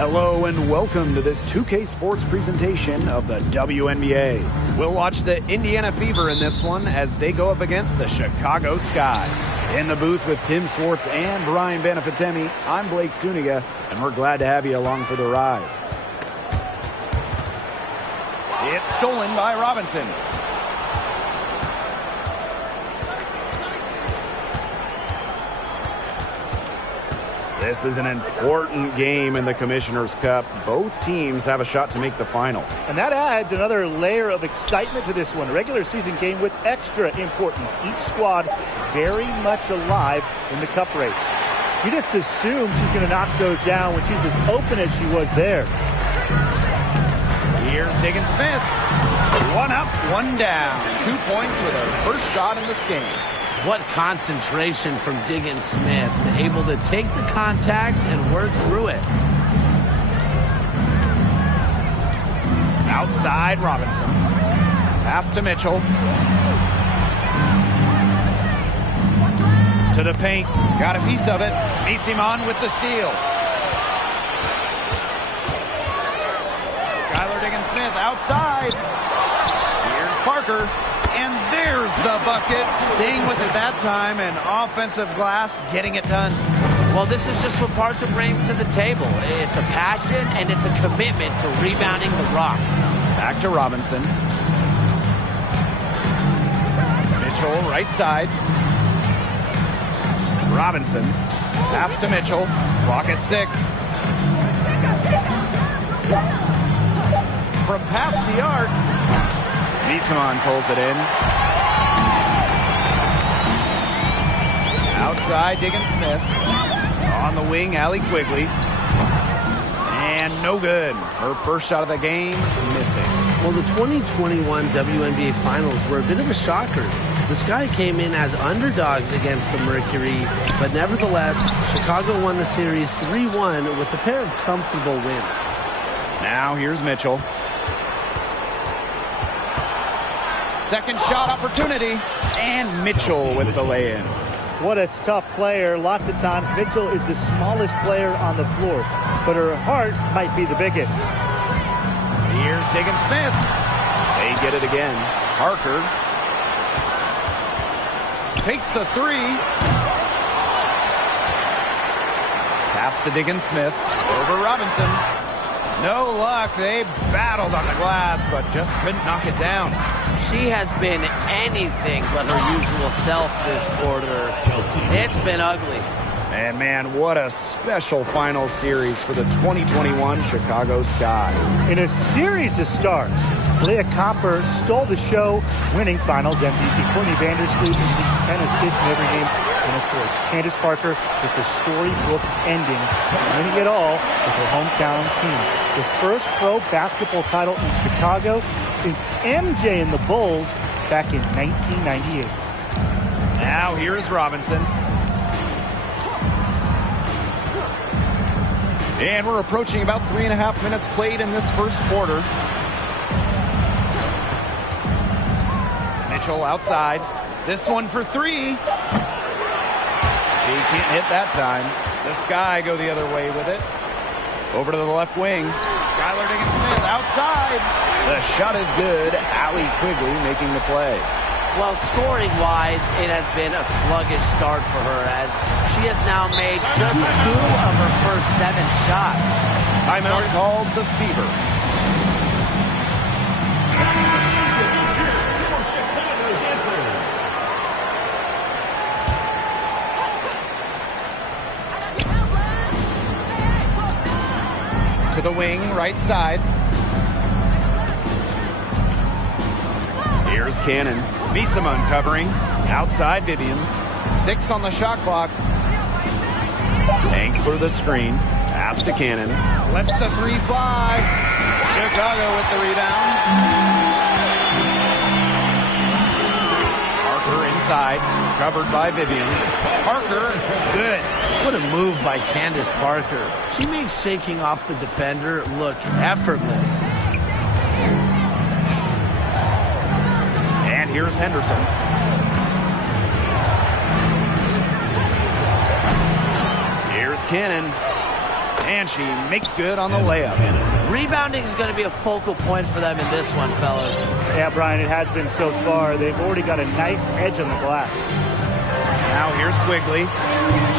Hello and welcome to this 2K Sports presentation of the WNBA. We'll watch the Indiana Fever in this one as they go up against the Chicago Sky. In the booth with Tim Swartz and Brian Banafitemi, I'm Blake Suniga, and we're glad to have you along for the ride. It's stolen by Robinson. This is an important game in the Commissioner's Cup. Both teams have a shot to make the final. And that adds another layer of excitement to this one. A regular season game with extra importance. Each squad very much alive in the cup race. You just assume she's going to knock those down when she's as open as she was there. Here's Diggin Smith. One up, one down. 2 points with her first shot in this game. What concentration from Diggin Smith, able to take the contact and work through it. Outside Robinson. Pass to Mitchell. To the paint. Got a piece of it. Misimon with the steal. Skylar Diggin Smith outside. Here's Parker. And there's the bucket. Staying with it that time, and offensive glass getting it done. Well, this is just what Parker brings to the table. It's a passion and it's a commitment to rebounding the rock. Back to Robinson. Mitchell, right side. Robinson. Pass to Mitchell. Clock at 6. From past the arc. Misimon pulls it in. Outside, Diggin Smith. On the wing, Allie Quigley. And no good. Her first shot of the game, missing. Well, the 2021 WNBA Finals were a bit of a shocker. The Sky came in as underdogs against the Mercury, but nevertheless, Chicago won the series 3-1 with a pair of comfortable wins. Now here's Mitchell. Second shot opportunity, and Mitchell with the lay-in. What a tough player. Lots of times, Mitchell is the smallest player on the floor, but her heart might be the biggest. Here's Diggin Smith. They get it again. Parker takes the three. Pass to Diggin Smith. Over Robinson. No luck. They battled on the glass, but just couldn't knock it down. She has been anything but her usual self this quarter. It's been ugly. And man, what a special final series for the 2021 Chicago Sky. In a series of stars, Leah Comper stole the show, winning Finals MVP. Courtney Vandersloot leads 10 assists in every game. And of course, Candace Parker with the storybook ending, winning it all with her hometown team. The first pro basketball title in Chicago since MJ and the Bulls back in 1998. Now here's Robinson. And we're approaching about 3.5 minutes played in this first quarter. Mitchell outside. This one for three. He can't hit that time. The Sky go the other way with it. Over to the left wing. Skylar Diggin Smith outside. The shot is good. Allie Quigley making the play. Well, scoring-wise, it has been a sluggish start for her as she has now made just 2 of her first 7 shots. Timeout called the Fever. To the wing, right side. Here's Cannon. Misimon covering. Outside Vivians. 6 on the shot clock. Thanks for the screen. Pass to Cannon. Lets the three fly. Chicago with the rebound. Parker inside. Covered by Vivians. Parker, good. What a move by Candace Parker. She makes shaking off the defender look effortless. And here's Henderson. Here's Cannon. And she makes good on the layup. Rebounding is going to be a focal point for them in this one, fellas. Yeah, Brian, it has been so far. They've already got a nice edge on the glass. Now here's Quigley.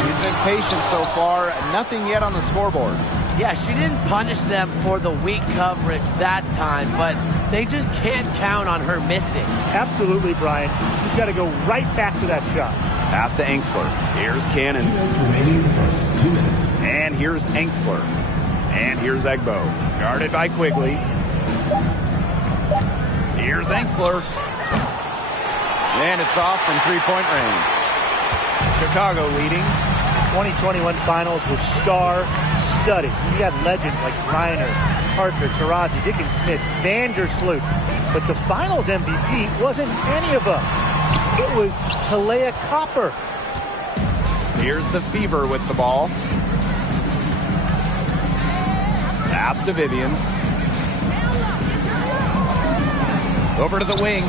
She's been patient so far. Nothing yet on the scoreboard. Yeah, she didn't punish them for the weak coverage that time, but they just can't count on her missing. Absolutely, Brian. You've got to go right back to that shot. Pass to Engstler. Here's Cannon. And here's Engstler. And here's Egbo. Guarded by Quigley. Here's Engstler. And it's off from three-point range. Chicago leading. 2021 finals were star-studded. You had legends like Reiner, Parker, Taurasi, Dickens Smith, Vandersloot. But the finals MVP wasn't any of them. It was Kalea Copper. Here's the Fever with the ball. Pass to Vivians. Over to the wing.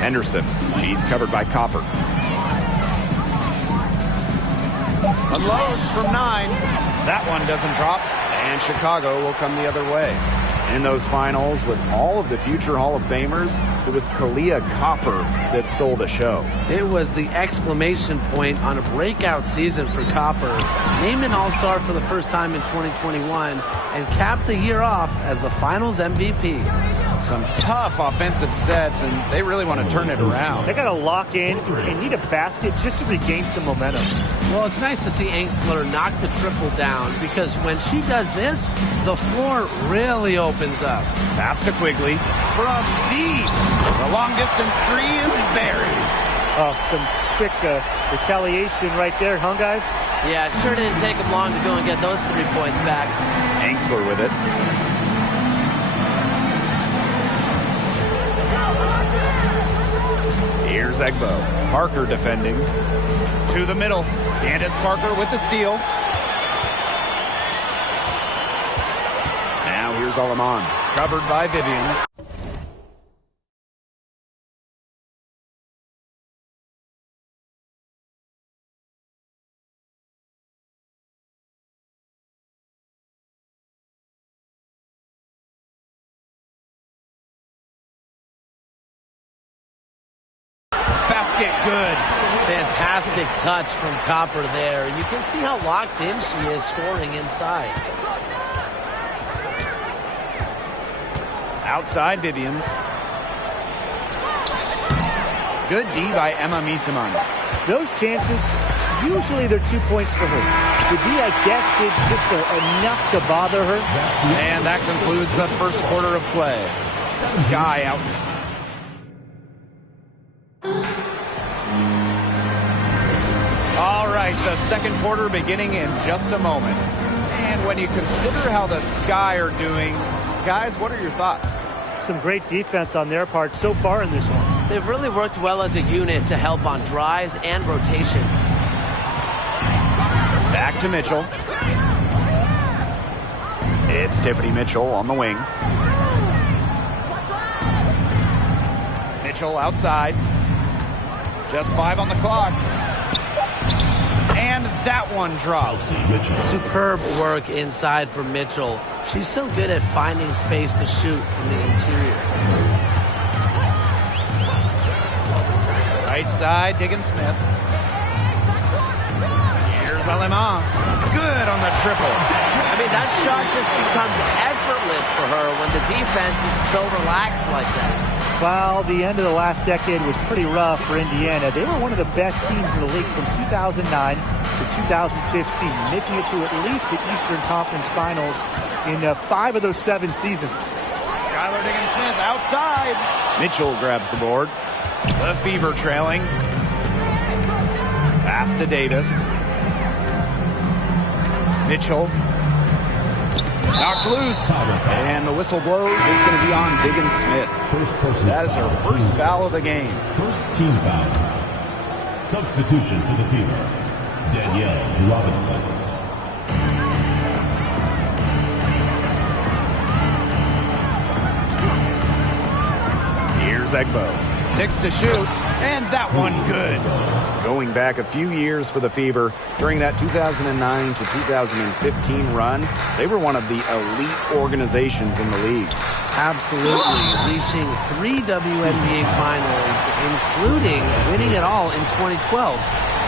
Henderson. She's covered by Copper. Unloads from 9. That one doesn't drop. And Chicago will come the other way. In those finals, with all of the future Hall of Famers, it was Kalea Copper that stole the show. It was the exclamation point on a breakout season for Copper. Named an All-Star for the first time in 2021 and capped the year off as the finals MVP. Some tough offensive sets, and they really want to turn it around. They got to lock in and need a basket just to regain some momentum. Well, it's nice to see Engstler knock the triple down because when she does this, the floor really opens up. Pass to Quigley from deep. The long-distance three is buried. Oh, some quick retaliation right there, huh, guys? Yeah, it sure didn't take them long to go and get those 3 points back. Engstler with it. Here's Egbo. Parker defending. To the middle. Candace Parker with the steal. Now here's Aleman. Covered by Vivians. Basket good. Fantastic touch from Copper there. You can see how locked in she is scoring inside. Outside Vivians. Good D by Emma Miesemann. Those chances, usually they're 2 points for her. The D, I guess, did just enough to bother her. And that concludes the first quarter of play. Sky out. All right, the second quarter beginning in just a moment. And when you consider how the Sky are doing, guys, what are your thoughts? Some great defense on their part so far in this one. They've really worked well as a unit to help on drives and rotations. Back to Mitchell. It's Tiffany Mitchell on the wing. Mitchell outside. Just 5 on the clock. And that one drops. Superb work inside for Mitchell. She's so good at finding space to shoot from the interior. Right side, Diggins Smith. Here's Aleman. Good on the triple. I mean, that shot just becomes effortless for her when the defense is so relaxed like that. While the end of the last decade was pretty rough for Indiana, they were one of the best teams in the league from 2009 to 2015, making it to at least the Eastern Conference Finals in 5 of those 7 seasons. Skylar Diggins-Smith outside. Mitchell grabs the board. The Fever trailing. Pass to Davis. Mitchell. Knocked loose. And the whistle blows. It's going to be on Diggins-Smith. That is her first foul of the game. First team foul. Substitution for the Fever. Danielle Robinson. Here's Egbo. 6 to shoot. And that one good. Going back a few years for the Fever, during that 2009 to 2015 run, they were one of the elite organizations in the league. Absolutely, reaching 3 WNBA finals, including winning it all in 2012.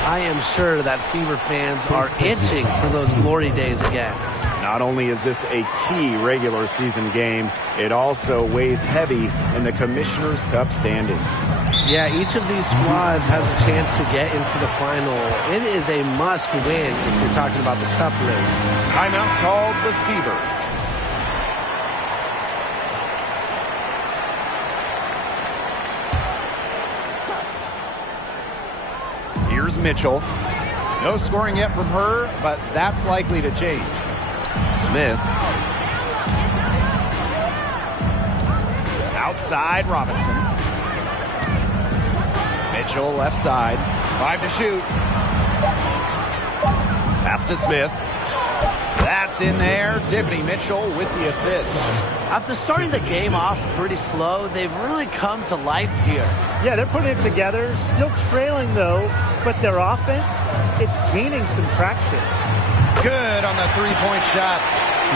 I am sure that Fever fans are itching for those glory days again. Not only is this a key regular season game, it also weighs heavy in the Commissioner's Cup standings. Yeah, each of these squads has a chance to get into the final. It is a must win if you're talking about the Cup race. Timeout called the Fever. Here's Mitchell. No scoring yet from her, but that's likely to change. Smith. Outside Robinson. Mitchell left side. 5 to shoot. Pass to Smith. That's in there. Tiffany Mitchell with the assist. After starting the game off pretty slow, they've really come to life here. Yeah, they're putting it together. Still trailing, though, but their offense, it's gaining some traction. Good on the three-point shot.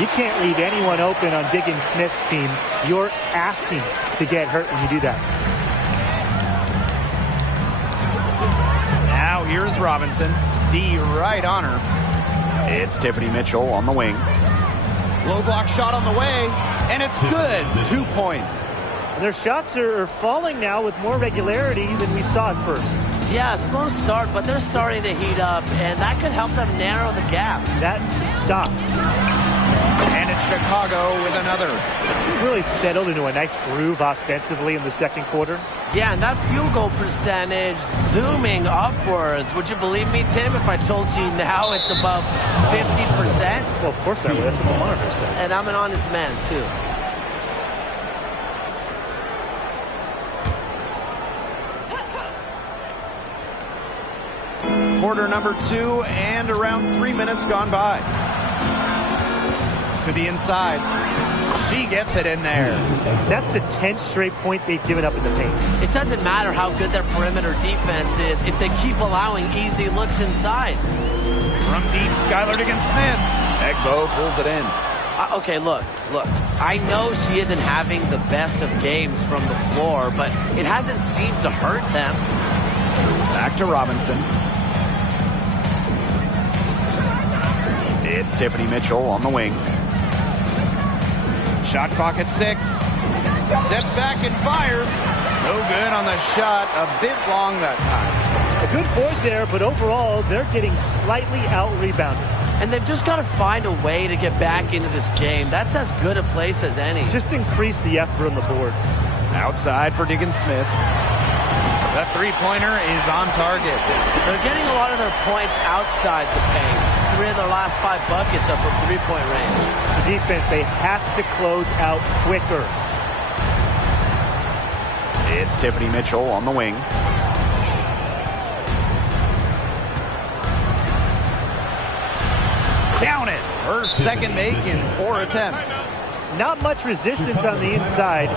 You can't leave anyone open on Diggins Smith's team. You're asking to get hurt when you do that. Now here's Robinson. D right on her. It's Tiffany Mitchell on the wing. Low block shot on the way, and it's good. 2 points. And their shots are falling now with more regularity than we saw at first. Yeah, slow start, but they're starting to heat up, and that could help them narrow the gap. That and some stops. And it's Chicago with another. Really settled into a nice groove offensively in the second quarter. Yeah, and that field goal percentage zooming upwards. Would you believe me, Tim, if I told you now it's above 50%? Well, of course I would. That's what the monitor says. And I'm an honest man, too. Quarter number 2 and around 3 minutes gone by. To the inside. She gets it in there. That's the 10th straight point they've given up in the paint. It doesn't matter how good their perimeter defense is if they keep allowing easy looks inside. From deep, Skylar Diggins-Smith. Egbo pulls it in. Okay, look. I know she isn't having the best of games from the floor, but it hasn't seemed to hurt them. Back to Robinson. It's Tiffany Mitchell on the wing. Shot clock at 6. Steps back and fires. No good on the shot. A bit long that time. A good poise there, but overall, they're getting slightly out-rebounded. And they've just got to find a way to get back into this game. That's as good a place as any. Just increase the effort on the boards. Outside for Diggins-Smith. The three-pointer is on target. They're getting a lot of their points outside the paint. 3 of their last 5 buckets are from three-point range. The defense, they have to close out quicker. It's Tiffany Mitchell on the wing. Down it. Her second make in 4 attempts. Not much resistance on the inside.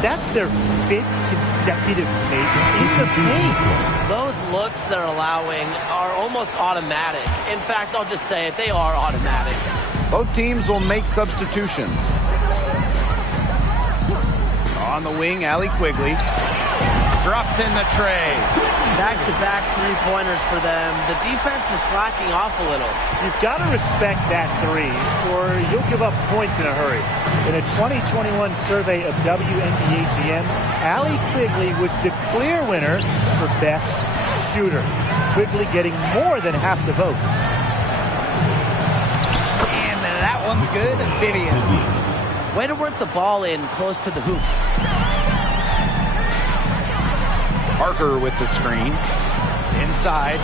That's their 5th consecutive make in the paint. Those looks they're allowing are almost automatic. In fact, I'll just say it, they are automatic. Both teams will make substitutions. On the wing, Allie Quigley. Drops in the tray. Back-to-back three-pointers for them. The defense is slacking off a little. You've got to respect that 3, or you'll give up points in a hurry. In a 2021 survey of WNBA GMs, Allie Quigley was the clear winner for best shooter. Quigley getting more than half the votes. And that one's good. Vivian. Way to work the ball in close to the hoop. Parker with the screen. Inside.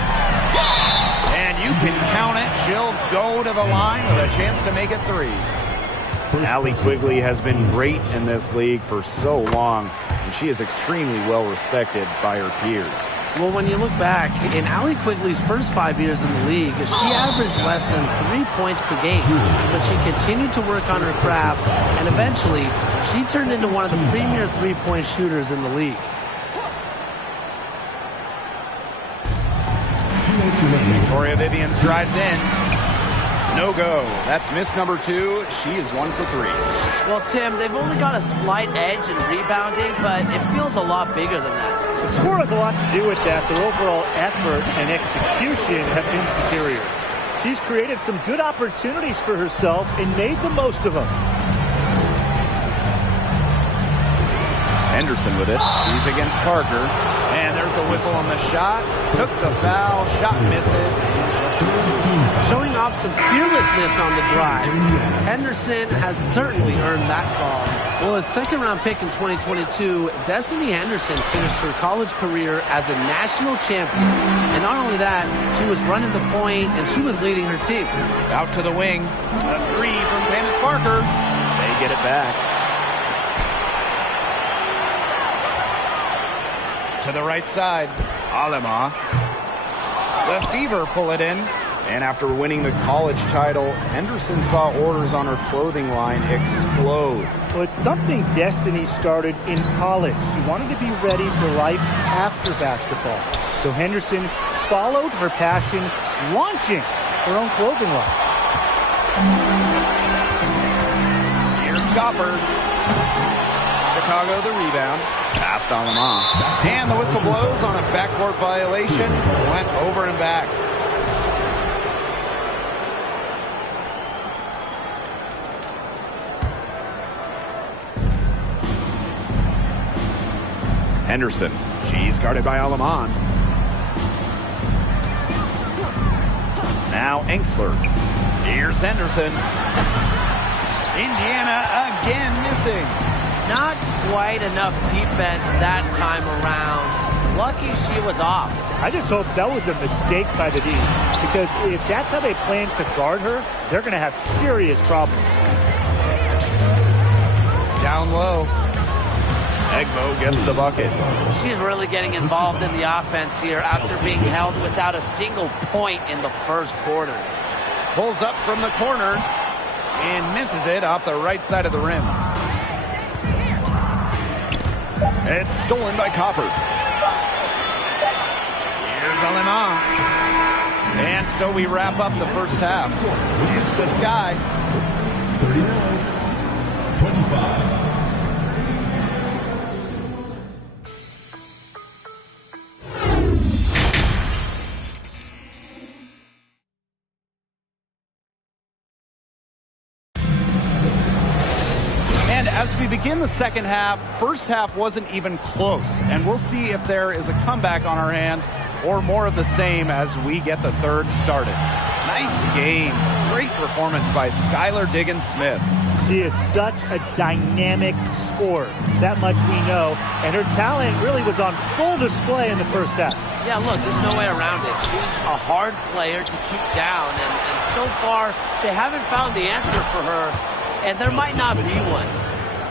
And you can count it. She'll go to the line with a chance to make it 3. Allie Quigley has been great in this league for so long, and she is extremely well respected by her peers. Well, when you look back, in Allie Quigley's first 5 years in the league, she averaged less than 3 points per game, but she continued to work on her craft, and eventually, she turned into one of the premier three-point shooters in the league. minutes remaining. Victoria Vivian drives in. No go. That's miss number 2. She is 1 for 3. Well, Tim, they've only got a slight edge in rebounding, but it feels a lot bigger than that. The score has a lot to do with that. Their overall effort and execution have been superior. She's created some good opportunities for herself and made the most of them. Henderson with it. He's against Parker. And there's the whistle on the shot. Took the foul. Shot misses. Showing off some fearlessness on the drive. Henderson has certainly earned that ball. Well, a second-round pick in 2022, Destiny Henderson finished her college career as a national champion. And not only that, she was running the point and she was leading her team. Out to the wing. A 3 from Candace Parker. They get it back. To the right side. Alema. The Fever pull it in. And after winning the college title, Henderson saw orders on her clothing line explode. Well, it's something Destiny started in college. She wanted to be ready for life after basketball. So Henderson followed her passion, launching her own clothing line. Here's Copper. Chicago the rebound. Passed on them off. And the whistle blows on a backcourt violation. Went over and back. Henderson. She's guarded by Aleman. Now Enksler. Here's Henderson. Indiana again missing. Not quite enough defense that time around. Lucky she was off. I just hope that was a mistake by the D, because if that's how they plan to guard her, they're going to have serious problems. Down low. Egbo gets the bucket. She's really getting involved in the offense here after being held without a single point in the first quarter. Pulls up from the corner and misses it off the right side of the rim. It's stolen by Copper. Here's Alema. And so we wrap up the first half. It's the Sky. 39-25. As we begin the second half, first half wasn't even close, and we'll see if there is a comeback on our hands or more of the same as we get the third started. Nice game. Great performance by Skylar Diggins-Smith. She is such a dynamic scorer. That much we know, and her talent really was on full display in the first half. Yeah, look, there's no way around it. She's a hard player to keep down, and so far they haven't found the answer for her, and there might not be one.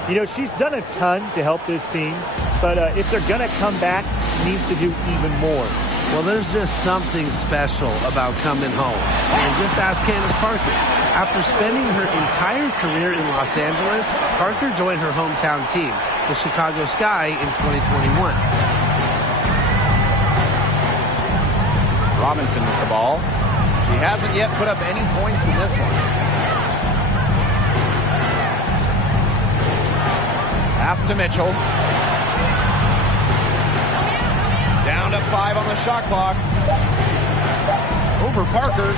You know, she's done a ton to help this team, but if they're going to come back, she needs to do even more. Well, there's just something special about coming home. And just ask Candace Parker. After spending her entire career in Los Angeles, Parker joined her hometown team, the Chicago Sky, in 2021. Robinson with the ball. She hasn't yet put up any points in this one. Pass to Mitchell. Down to 5 on the shot clock. Over Parker.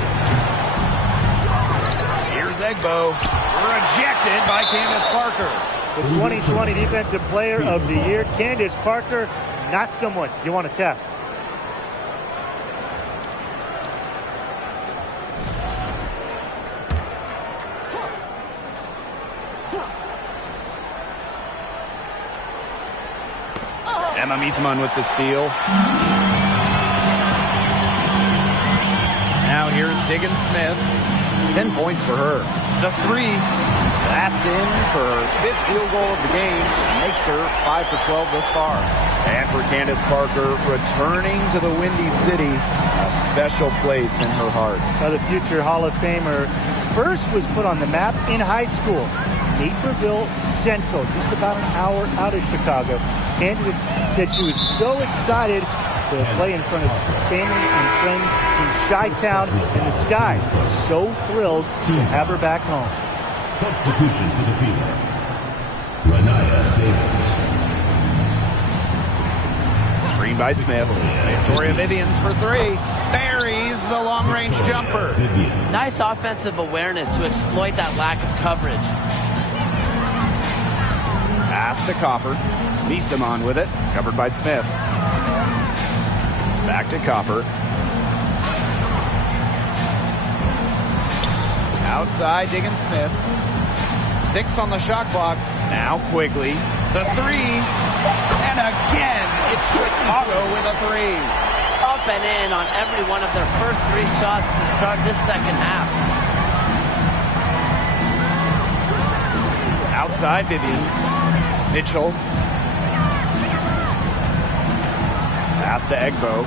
Here's Egbo. Rejected by Candace Parker. The 2020 Defensive Player of the Year, Candace Parker, not someone you want to test. Emma Miesman with the steal. Now here's Diggins-Smith. 10 points for her. The 3. That's in for her 5th field goal of the game. Makes her 5 for 12 thus far. And for Candace Parker, returning to the Windy City, a special place in her heart. Now the future Hall of Famer first was put on the map in high school. Naperville Central, just about an hour out of Chicago. Candace said she was so excited to play in front of family and friends in Chi-Town, and the Sky so thrilled to have her back home. Substitution for the Fever. Renaya Davis. Screen by Smith. Victoria Vivians for three. Buries the long-range jumper. Nice offensive awareness to exploit that lack of coverage. Pass to Copper. Niesemann with it. Covered by Smith. Back to Copper. Outside, digging Smith. 6 on the shot clock. Now Quigley. The three. And again, it's Chicago with a three. Up and in on every one of their first 3 shots to start this second half. Outside, Vivians. Mitchell. Pass to Egbo.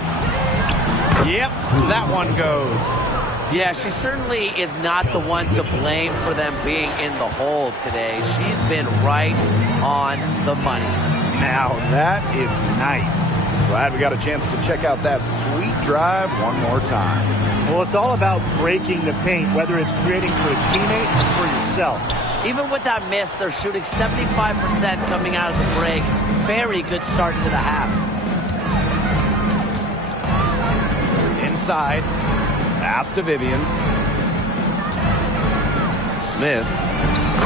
Yep, that one goes. Yeah, she certainly is not the one to blame for them being in the hole today. She's been right on the money. Now that is nice. Glad we got a chance to check out that sweet drive one more time. Well, it's all about breaking the paint, whether it's creating for a teammate or for yourself. Even with that miss, they're shooting 75% coming out of the break. Very good start to the half. Inside. Pass to Vivians. Smith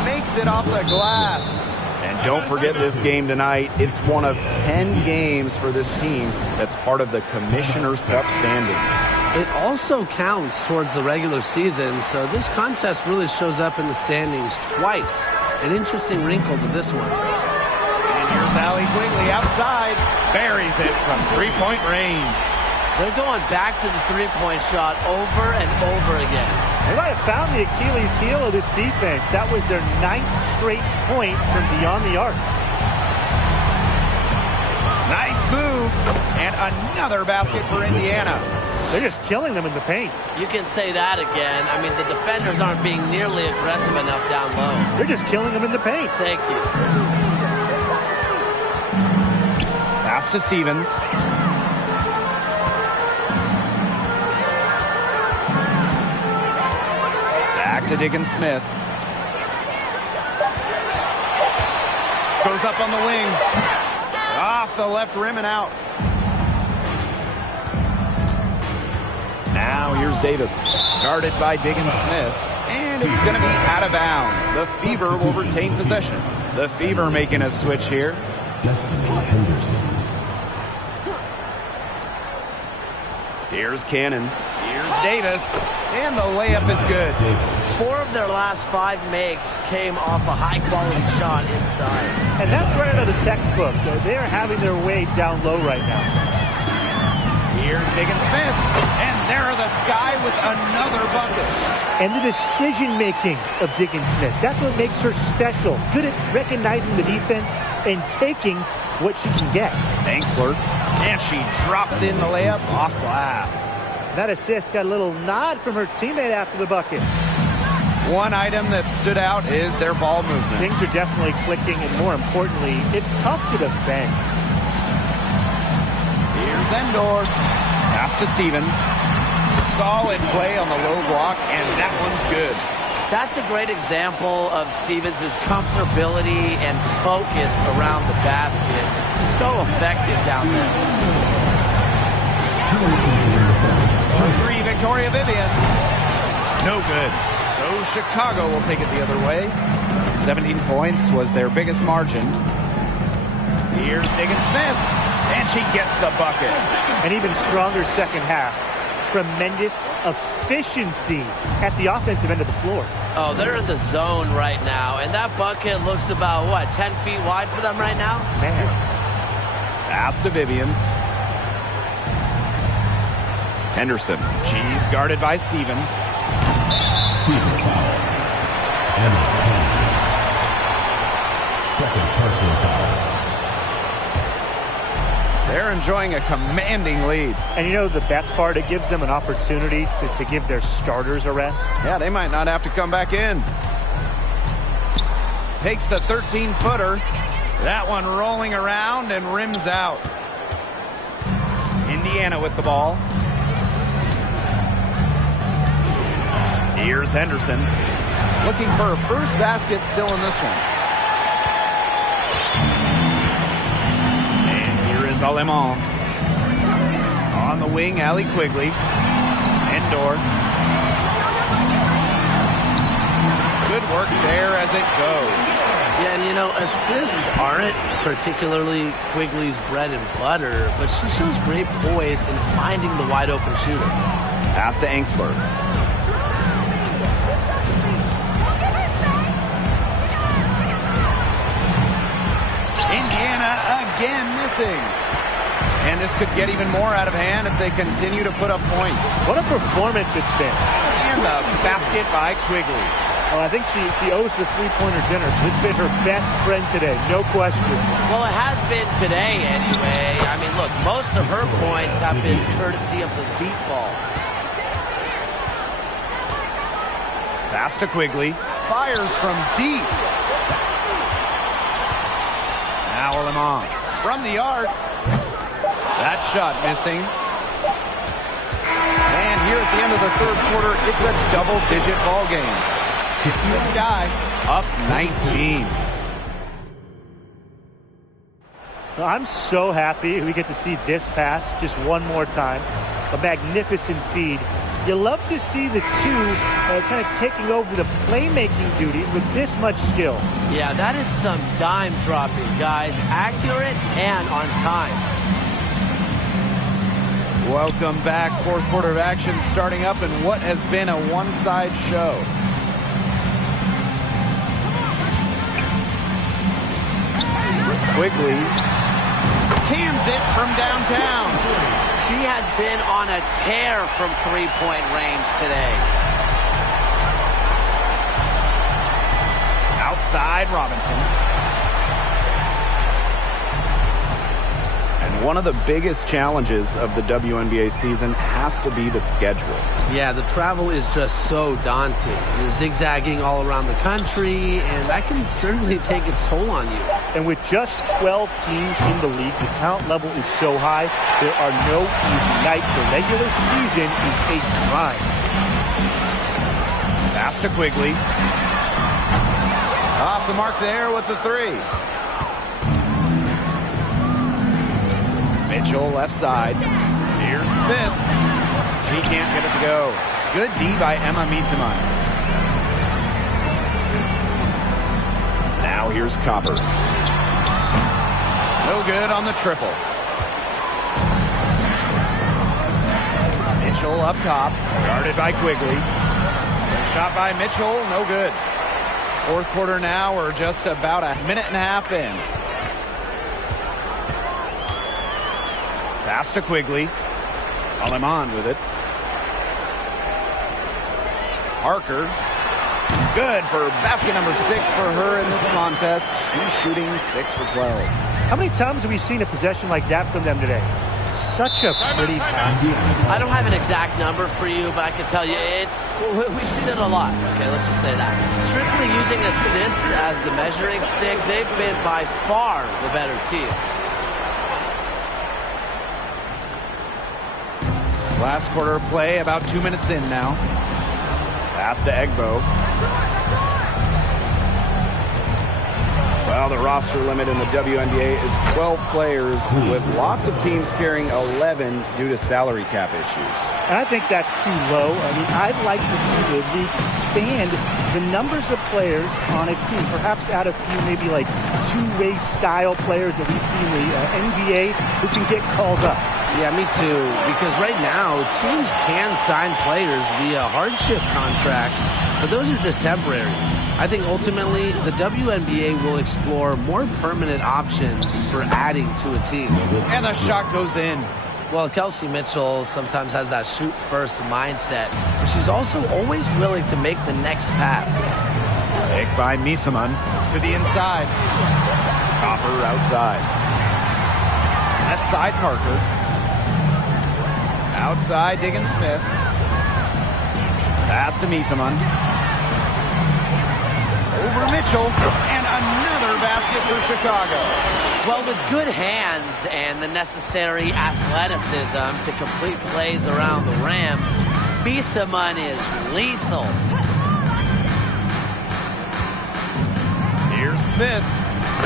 makes it off the glass. And don't forget this game tonight. It's one of 10 games for this team that's part of the Commissioner's Cup standings. It also counts towards the regular season, so this contest really shows up in the standings twice. An interesting wrinkle to this one. And here's Allie Quigley outside. Buries it from three-point range. They're going back to the three-point shot over and over again. They might have found the Achilles heel of this defense. That was their 9th straight point from beyond the arc. Nice move. And another basket for Indiana. They're just killing them in the paint. You can say that again. I mean, the defenders aren't being nearly aggressive enough down low. They're just killing them in the paint. Thank you. Pass to Stevens. To Diggin Smith. Goes up on the wing. Off the left rim and out. Now here's Davis. Guarded by Diggin Smith. And it's going to be out of bounds. The Fever will retain possession. The Fever making a switch here. Destiny Henderson. Here's Cannon. Here's Davis. And the layup is good. 4 of their last 5 makes came off a high-quality shot inside. And that's right out of the textbook. They're having their way down low right now. Here's Diggin Smith. And there are the Sky with another bucket. And the decision-making of Diggin Smith. That's what makes her special. Good at recognizing the defense and taking what she can get. Danksler. And she drops in the layup off glass. That assist got a little nod from her teammate after the bucket. One item that stood out is their ball movement. Things are definitely clicking, and more importantly, it's tough to defend. Here's Endor. Pass to Stevens. Solid play on the low block, and that one's good. That's a great example of Stevens' comfortability and focus around the basket. So effective down there. For 3, Victoria Vivians. No good. So Chicago will take it the other way. 17 points was their biggest margin. Here's Diggin Smith. And she gets the bucket. An even stronger second half. Tremendous efficiency at the offensive end of the floor. Oh, they're in the zone right now. And that bucket looks about, what, 10 feet wide for them right now? Man. Pass to Vivians. Henderson. She's guarded by Stevens. Fever foul. Emma Kennedy. Second personal foul. They're enjoying a commanding lead. And you know the best part? It gives them an opportunity to give their starters a rest. Yeah, they might not have to come back in. Takes the 13-footer. That one rolling around and rims out. Indiana with the ball. Here's Henderson. Looking for a first basket still in this one. And here is Alemán. On the wing, Allie Quigley. Endor. Good work there as it goes. Yeah, and you know, assists aren't particularly Quigley's bread and butter, but she shows great poise in finding the wide open shooter. Pass to Angsler. Indiana again missing. And this could get even more out of hand if they continue to put up points. What a performance it's been. And the basket by Quigley. Well, I think she owes the three-pointer dinner. It's been her best friend today, no question. Well, it has been today anyway. I mean, look, most of her points have been courtesy of the deep ball. Pass to Quigley. Fires from deep. Now Alemán from the arc. That shot missing. And here at the end of the third quarter, it's a double-digit ball game. The Sky up 19. Well, I'm so happy we get to see this pass just one more time. A magnificent feed. You love to see the two kind of taking over the playmaking duties with this much skill. Yeah, that is some dime dropping, guys. Accurate and on time. Welcome back. Fourth quarter of action starting up in what has been a one-side show. Quigley cans it from downtown. She has been on a tear from three-point range today. Outside Robinson. And one of the biggest challenges of the WNBA season has to be the schedule. Yeah, the travel is just so daunting. You're zigzagging all around the country, and that can certainly take its toll on you. And with just 12 teams in the league, the talent level is so high, there are no easy nights. The regular season is a grind. Pass to Quigley. Off the mark there with the three. Mitchell left side. Here's Smith. She can't get it to go. Good D by Emma Miesemann. Now here's Copper. No good on the triple. Mitchell up top. Guarded by Quigley. Shot by Mitchell. No good. Fourth quarter now. We're just about a minute and a half in. Pass to Quigley. Alemán with it. Parker. Good for basket number 6 for her in this contest. She's shooting 6 for 12. How many times have we seen a possession like that from them today? Such a pretty pass. I don't have an exact number for you, but I can tell you we've seen it a lot. Okay, let's just say that. Strictly using assists as the measuring stick, they've been by far the better team. Last quarter of play, about 2 minutes in now. Pass to Egbo. Well, the roster limit in the WNBA is 12 players, with lots of teams carrying 11 due to salary cap issues. And I think that's too low. I mean, I'd like to see the league expand the numbers of players on a team. Perhaps add a few maybe like two-way style players that we see in the NBA who can get called up. Yeah, me too. Because right now, teams can sign players via hardship contracts, but those are just temporary. I think ultimately the WNBA will explore more permanent options for adding to a team. And the shot goes in. Well, Kelsey Mitchell sometimes has that shoot-first mindset, but she's also always willing to make the next pass. Pick by Miesemann to the inside. Copper outside. Left side Parker. Outside Diggins Smith. Pass to Miesemann. Over Mitchell, and another Another basket for Chicago. Well, with good hands and the necessary athleticism to complete plays around the rim, Bisaman is lethal. Here's Smith.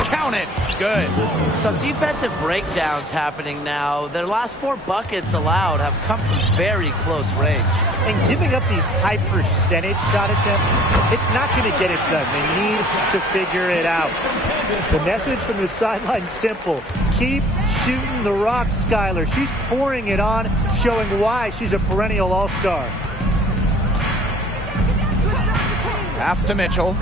Count it. Good. Some defensive breakdowns happening now. Their last 4 buckets allowed have come from very close range. And giving up these high percentage shot attempts, it's not going to get it done. They need to figure it out. The message from the sideline simple. Keep shooting the rock, Skylar. She's pouring it on, showing why she's a perennial all-star. Pass to Mitchell.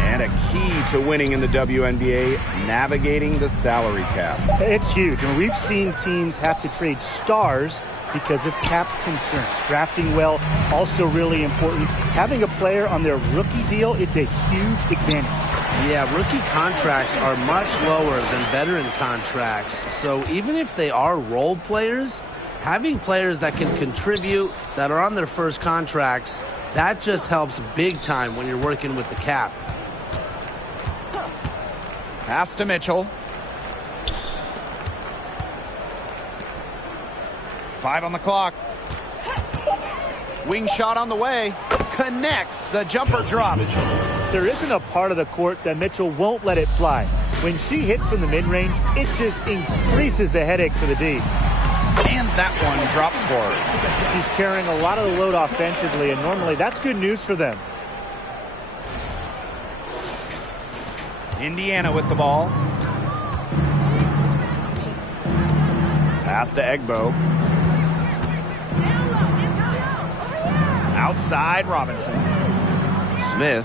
And a key to winning in the WNBA, navigating the salary cap. It's huge. And we've seen teams have to trade stars because of cap concerns. Drafting well, also really important. Having a player on their rookie deal, it's a huge advantage. Yeah, rookie contracts are much lower than veteran contracts. So even if they are role players, having players that can contribute, that are on their first contracts, that just helps big time when you're working with the cap. Pass to Mitchell. 5 on the clock. Wing shot on the way. Connects. The jumper drops. There isn't a part of the court that Mitchell won't let it fly. When she hits from the mid-range, it just increases the headache for the D. And that one drops for her. She's carrying a lot of the load offensively, and normally that's good news for them. Indiana with the ball. Pass to Egbo. Outside Robinson. Smith.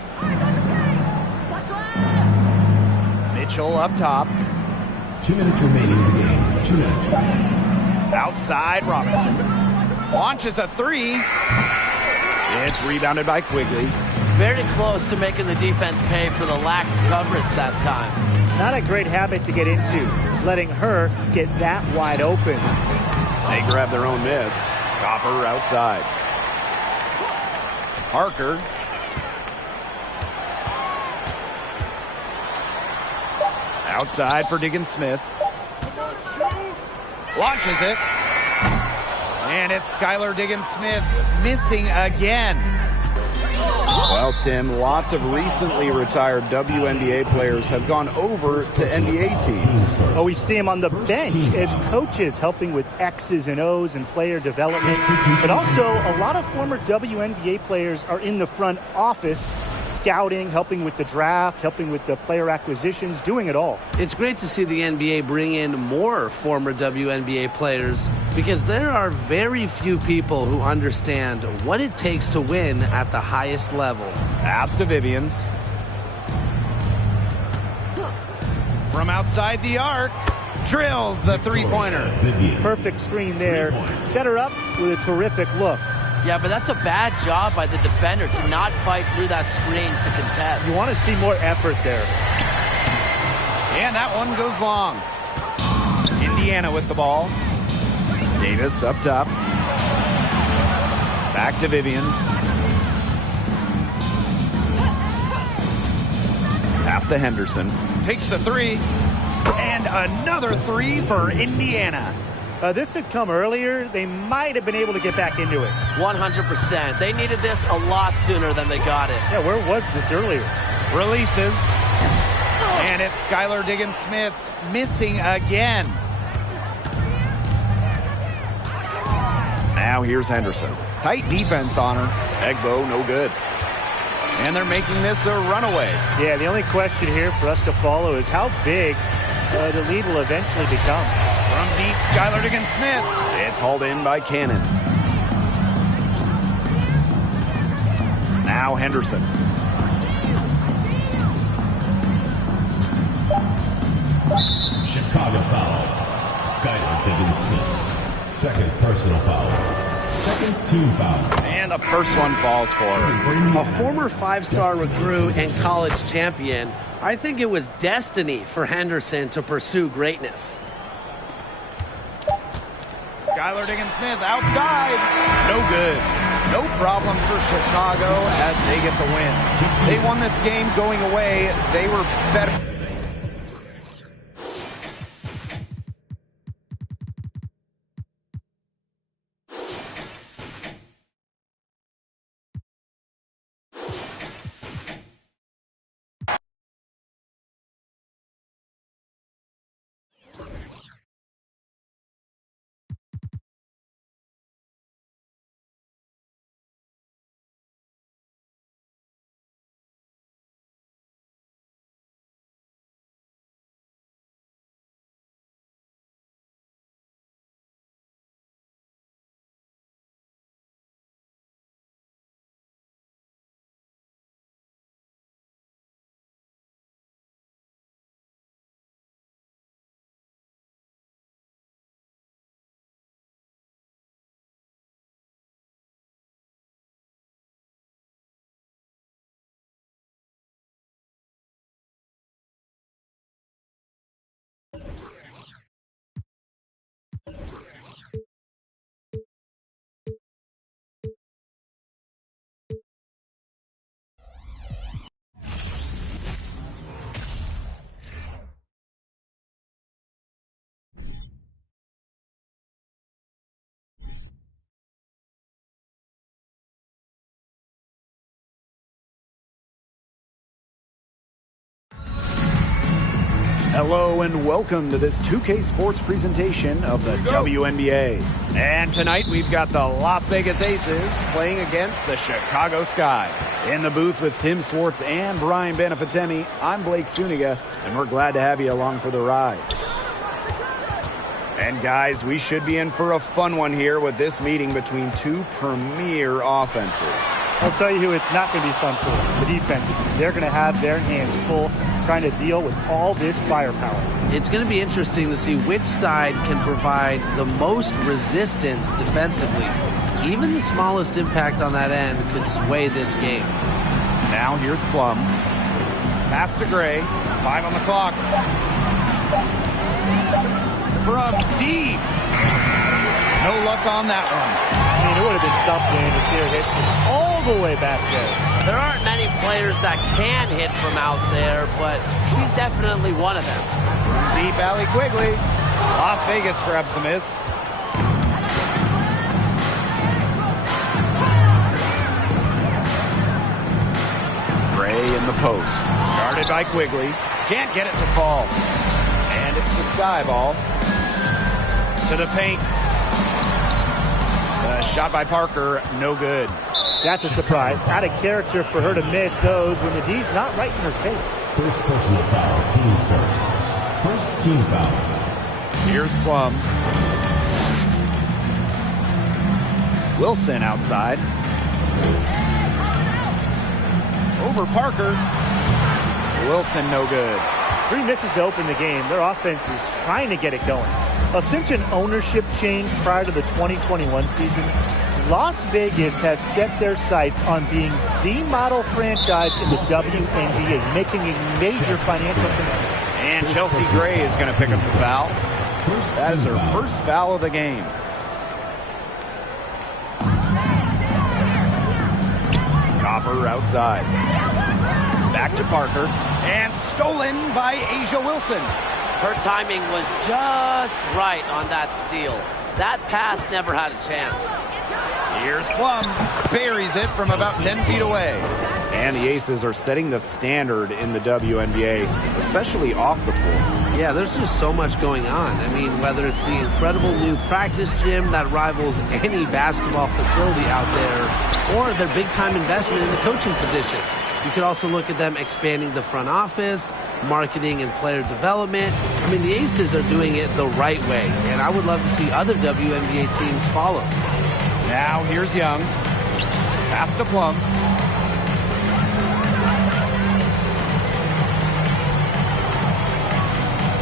Mitchell up top. 2 minutes remaining in the game. 2 minutes. Outside Robinson. Launches a 3. It's rebounded by Quigley. Very close to making the defense pay for the lax coverage that time. Not a great habit to get into, letting her get that wide open. They grab their own miss. Copper outside. Parker. Outside for Diggins Smith. Launches it. And it's Skylar Diggins Smith missing again. Well, Tim, lots of recently retired WNBA players have gone over to NBA teams. Oh, we see him on the bench as coaches helping with X's and O's and player development. But also, a lot of former WNBA players are in the front office, scouting, helping with the draft, helping with the player acquisitions, doing it all. It's great to see the NBA bring in more former WNBA players because there are very few people who understand what it takes to win at the highest level. Pass to Vivians. From outside the arc, drills the three-pointer. Perfect screen there. Set her up with a terrific look. Yeah, but that's a bad job by the defender to not fight through that screen to contest. You want to see more effort there. And that one goes long. Indiana with the ball. Davis up top. Back to Vivians. Pass to Henderson. Takes the 3. And another 3 for Indiana. This had come earlier. They might have been able to get back into it. 100%. They needed this a lot sooner than they got it. Yeah, where was this earlier? Releases. And it's Skylar Diggins Smith missing again. Now here's Henderson. Tight defense on her. Egbo, no good. And they're making this a runaway. Yeah, the only question here for us to follow is how big the lead will eventually become. From deep, Skylar Diggins Smith. It's hauled in by Cannon. Now Henderson. Chicago foul. Skylar Diggins Smith. Second personal foul. Second team foul. And the first one falls for her. A former 5-star recruit and college champion, I think it was destiny for Henderson to pursue greatness. Skylar Diggins Smith outside. No good. No problem for Chicago as they get the win. They won this game going away. They were better. Hello and welcome to this 2K Sports presentation of the WNBA. And tonight we've got the Las Vegas Aces playing against the Chicago Sky. In the booth with Tim Swartz and Brian Benefitemi, I'm Blake Suniga, and we're glad to have you along for the ride. And guys, we should be in for a fun one here with this meeting between two premier offenses. I'll tell you who it's not going to be fun for, the defenses. They're going to have their hands full trying to deal with all this firepower. It's going to be interesting to see which side can provide the most resistance defensively. Even the smallest impact on that end could sway this game. Now here's Plum. Pass to Gray. 5 on the clock. From deep. No luck on that one. I mean, it would have been something to see her hit all the way back there. There aren't many players that can hit from out there, but she's definitely one of them. Deep alley Quigley. Las Vegas grabs the miss. Gray in the post. Guarded by Quigley. Can't get it to fall. And it's the Sky ball. To the paint. Shot by Parker, no good. That's a surprise. Out of character for her to miss those when the D's not right in her face. First personal foul, team's first. First team foul. Here's Plum. Wilson outside. Over Parker. Wilson no good. 3 misses to open the game. Their offense is trying to get it going. Since an ownership change prior to the 2021 season, Las Vegas has set their sights on being the model franchise in the WNBA, making a major financial commitment. And Chelsea Gray is going to pick up the foul. That is her first foul of the game. Copper outside. Back to Parker. And stolen by Asia Wilson. Her timing was just right on that steal. That pass never had a chance. Here's Plum. Buries it from about 10 feet away. And the Aces are setting the standard in the WNBA, especially off the floor. Yeah, there's just so much going on. I mean, whether it's the incredible new practice gym that rivals any basketball facility out there, or their big-time investment in the coaching position. You could also look at them expanding the front office, marketing and player development. I mean, the Aces are doing it the right way, and I would love to see other WNBA teams follow. Now here's Young. Pass to Plum.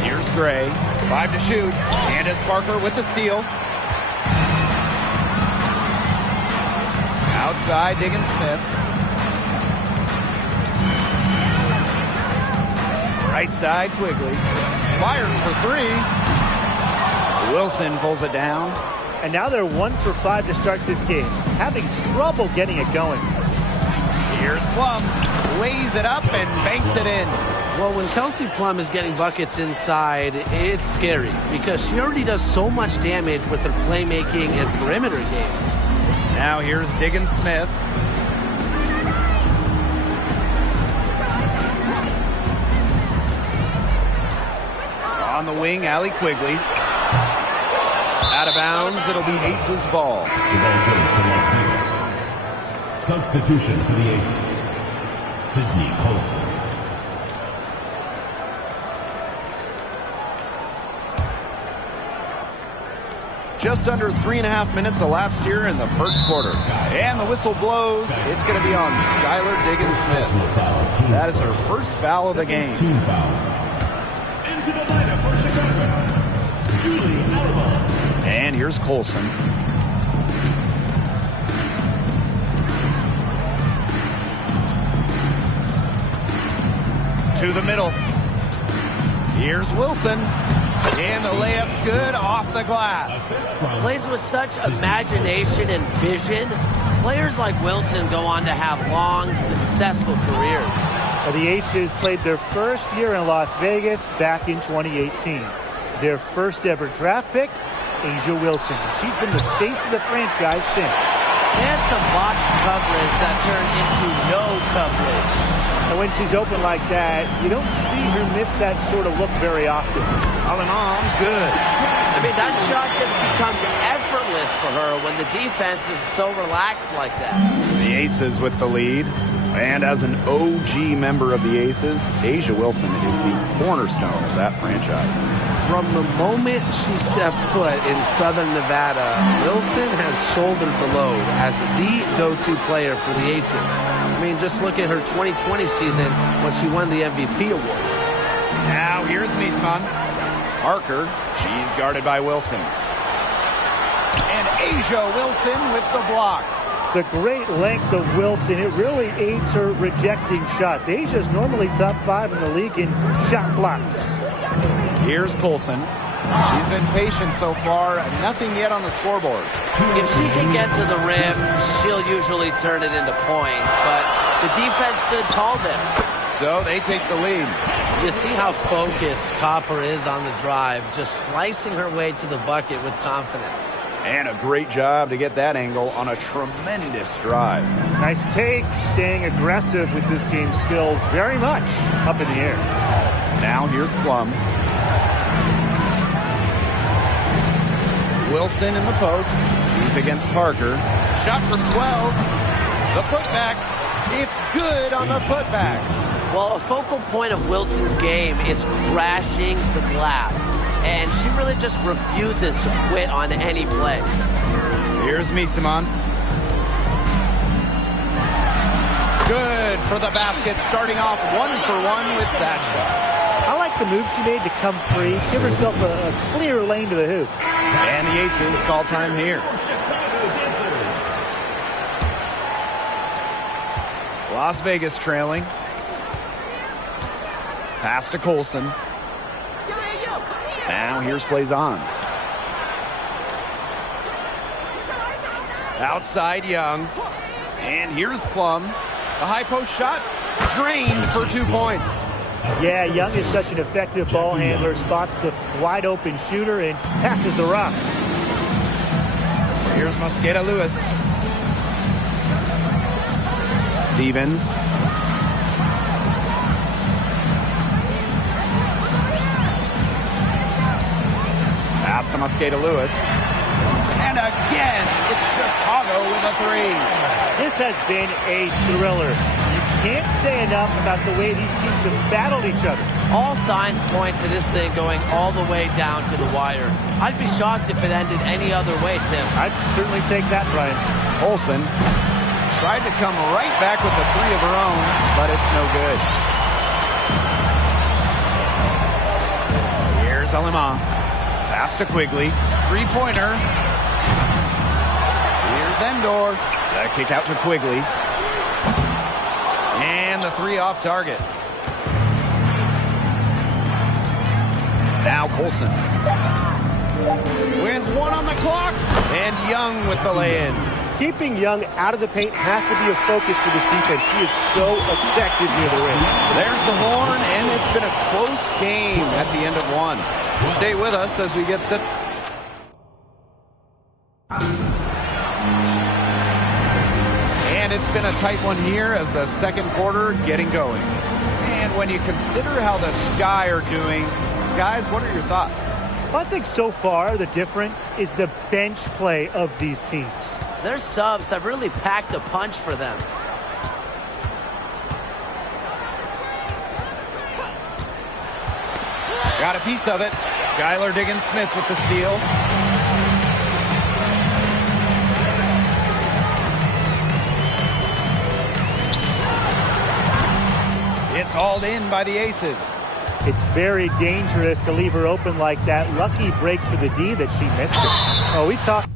Here's Gray. 5 to shoot. Candace Parker with the steal. Outside, Diggins Smith. Right side, Quigley. Fires for 3. Wilson pulls it down. And now they're 1 for 5 to start this game. Having trouble getting it going. Here's Plum. Lays it up and banks it in. Well, when Kelsey Plum is getting buckets inside, it's scary because she already does so much damage with her playmaking and perimeter game. Now here's Diggins Smith. On the wing, Allie Quigley. Out of bounds, it'll be Aces ball. The ball goes to Las Vegas. Substitution for the Aces, Sydney Colson. Just under 3.5 minutes elapsed here in the first quarter. And the whistle blows. It's going to be on Skylar Diggins-Smith. That is her first foul of the game. Team foul. Into the lineup for Chicago, Julie Alba. And here's Colson. To the middle. Here's Wilson. And the layup's good off the glass. Plays with such imagination and vision. Players like Wilson go on to have long, successful careers. The Aces played their first year in Las Vegas back in 2018. Their first ever draft pick, A'ja Wilson. She's been the face of the franchise since. And some botched coverage that turned into no coverage. And when she's open like that, you don't see her miss that sort of look very often. Alimon, good. I mean, that shot just becomes effortless for her when the defense is so relaxed like that. The Aces with the lead. And as an OG member of the Aces, A'ja Wilson is the cornerstone of that franchise. From the moment she stepped foot in Southern Nevada, Wilson has shouldered the load as the go-to player for the Aces. I mean, just look at her 2020 season when she won the MVP award. Now here's Miesman. Parker, she's guarded by Wilson. And A'ja Wilson with the block. The great length of Wilson, it really aids her rejecting shots. Asia's normally top 5 in the league in shot blocks. Here's Colson. She's been patient so far. Nothing yet on the scoreboard. If she can get to the rim, she'll usually turn it into points. But the defense stood tall there. So they take the lead. You see how focused Copper is on the drive, just slicing her way to the bucket with confidence. And a great job to get that angle on a tremendous drive. Nice take, staying aggressive with this game still very much up in the air. Now here's Plum. Wilson in the post. He's against Parker. Shot from 12. The putback. It's good on the putback. Well, a focal point of Wilson's game is crashing the glass. And she really just refuses to quit on any play. Here's Miesman. Good for the basket, starting off 1-for-1 with that shot. I like the move she made to come free, give herself a clear lane to the hoop. And the Aces call time here. Las Vegas trailing. Pass to Colson. Now here's Plaisance. Outside Young. And here's Plum. The high post shot drained for 2 points. Yeah, Young is such an effective ball handler. Spots the wide open shooter and passes the rock. Here's Mosqueda Lewis. Stevens. Pass to Mosqueda Lewis. And again, it's Chicago with a 3. This has been a thriller. You can't say enough about the way these teams have battled each other. All signs point to this thing going all the way down to the wire. I'd be shocked if it ended any other way, Tim. I'd certainly take that, Brian. Olsen tried to come right back with the 3 of her own, but it's no good. Here's Alima. Pass to Quigley. 3-pointer. Here's Endor. The kick out to Quigley. And the 3 off target. Now Colson. With 1 on the clock. And Young with the lay-in. Keeping Young out of the paint has to be a focus for this defense. She is so effective near the rim. There's the horn, and it's been a close game at the end of one. Stay with us as we get set. And it's been a tight one here as the second quarter getting going. And when you consider how the Sky are doing, guys, what are your thoughts? Well, I think so far the difference is the bench play of these teams. Their subs have really packed a punch for them. Got a piece of it. Skylar Diggins-Smith with the steal. It's hauled in by the Aces. It's very dangerous to leave her open like that. Lucky break for the D that she missed it. Oh, we talked.